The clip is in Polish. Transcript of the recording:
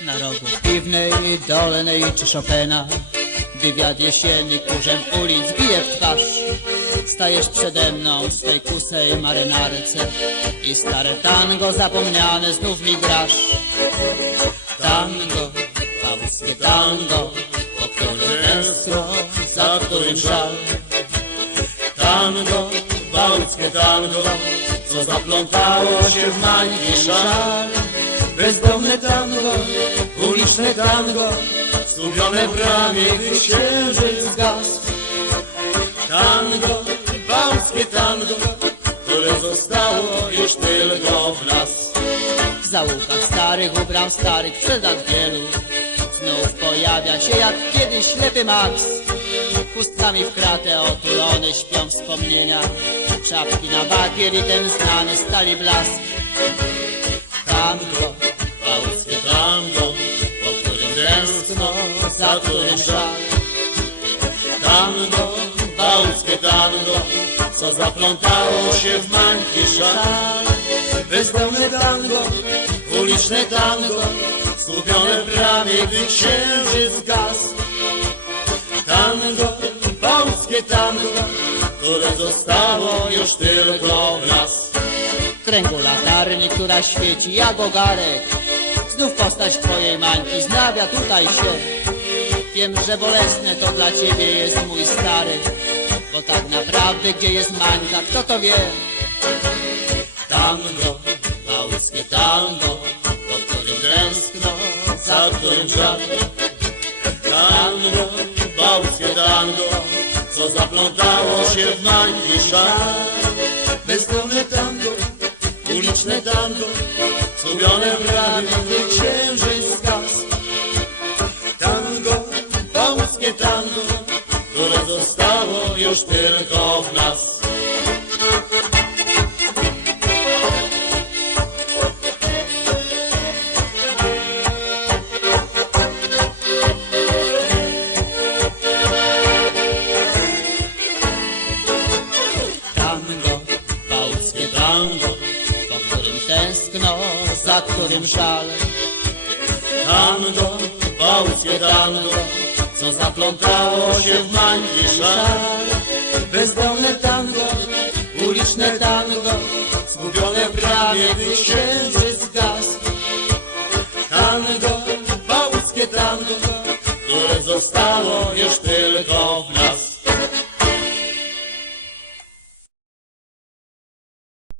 Na rogu piwnej, dolnej czy Chopina Gdy wiatr jesienny kurzem ulic bije w twarz. Stajesz przede mną w swej kusej marynarce I stare tango zapomniane znów mi grasz. Tango, pałskie tango Po którym tęskno, za którym żal Tango, bałtyckie tango, co zaplątało się w mańki szal. Bezdomne tango, Uliczne tango, zgubione w bramie, gdy księżyc zgasł Tango, bałtyckie tango, które zostało już tylko w nas. W zaułkach starych ubram starych przedat wielu Znów pojawia się jak kiedyś ślepy Max Chustkami w kratę otulony śpią wspomnienia Czapki na bakier i ten znany stali blask Tango, Bałtyckie tango, po którym tęskno, za którym żal Tango, bałtyckie tango, co zaplątało się w mańki szal. Bezdomne tango, uliczne tango, skupione w bramie, gdy księżyc zgasł. Tango, które zostało już tylko w nas. W kręgu latarni, która świeci jak ogarek Znów postać twojej mańki znawia tutaj się Wiem, że bolesne to dla ciebie jest mój stary Bo tak naprawdę gdzie jest mańka, kto to wie? Tango, bałtyckie tango, po którym tęskno, za którym żal. Co zaplątało się w mańki szal. Bezdomne tango, uliczne tango, zgubione w ramię, gdy księżyc zgasł. Tango, bałtyckie tango, które zostało już tylko w nas. za którym szal. Tango, wałskie tango, co zaplątało się w mańki szal. Bezdomne tango, uliczne tango, zgubione prawie gdy księżyc zgasł. Tango, wałskie tango, które zostało jeszcze